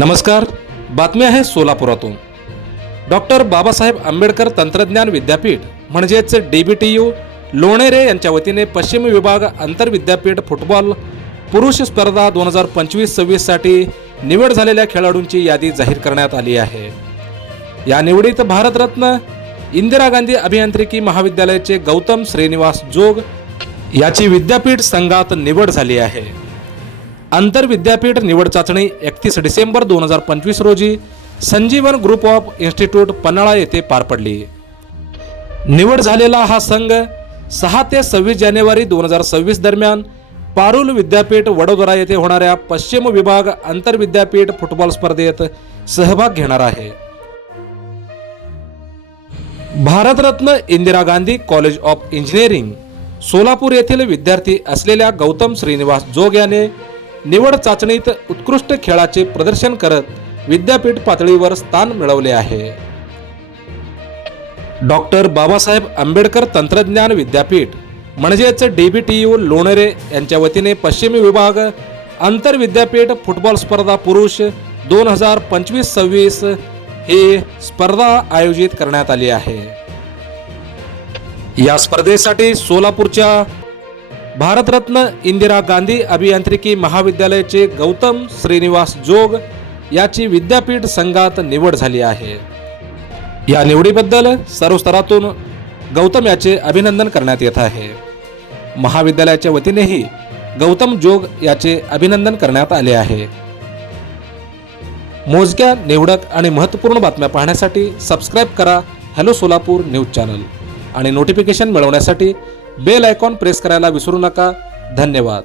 नमस्कार. बातमी आहे सोलापुरातून. डॉक्टर बाबासाहेब आंबेडकर तंत्रज्ञान विद्यापीठ म्हणजेच DBTU लोणेरे यांच्या वतीने पश्चिम विभाग आंतरविद्यापीठ फुटबॉल पुरुष स्पर्धा 2025-26 साठी निवड झालेल्या खेळाडूंची यादी जाहीर करण्यात आली आहे. या निवडीत भारतरत्न इंदिरा गांधी अभियांत्रिकी महाविद्यालयाचे गौतम श्रीनिवास जोग याची विद्यापीठ संघात निवड झाली आहे. आंतरविद्यापीठ निवड चाचणी 31 डिसेंबर 2025 रोजी संजीवन ग्रुप ऑफ इन्स्टिट्यूट पन्हाळा येथे पार पडली. निवड झालेला हा संघ 6 ते 26 जानेवारी 2026 दरम्यान पारुल विद्यापीठ वडोदरा येथे होणाऱ्या पश्चिम विभाग आंतरविद्यापीठ फुटबॉल स्पर्धेत सहभाग घेणार आहे. Bharat Ratna Indira Gandhi college of engineering Solapur येथील विद्यार्थी असलेल्या गौतम श्रीनिवास जोग याने निवड चाचणीत उत्कृष्ट खेळाचे प्रदर्शन करत विद्यापीठ पातळीवर स्थान मिळवले आहे. डॉक्टर बाबासाहेब आंबेडकर तंत्रज्ञान विद्यापीठ म्हणजेच DBTU लोणेरे यांच्या वतीने पश्चिम विभाग आंतरविद्यापीठ फुटबॉल स्पर्धा पुरुष 2025-26 ही स्पर्धा आयोजित करण्यात आली आहे. या स्पर्धेसाठी सोलापूरच्या भारतरत्न इंदिरा गांधी अभियांत्रिकी महाविद्यालयाचे गौतम श्रीनिवास जोग याची विद्यापीठ संघात निवड झाली आहे. या निवडीबद्दल सर्व स्तरातून गौतम याचे अभिनंदन करण्यात येत आहे. महाविद्यालयाच्या वतीनेही गौतम जोग याचे अभिनंदन करण्यात आले आहे. मोजक्या निवडक आणि महत्त्वपूर्ण बातम्या पाहण्यासाठी सबस्क्राईब करा हॅलो सोलापूर न्यूज चॅनल आणि नोटिफिकेशन मिळवण्यासाठी बेल आयकॉन प्रेस करायला विसरू नका. धन्यवाद.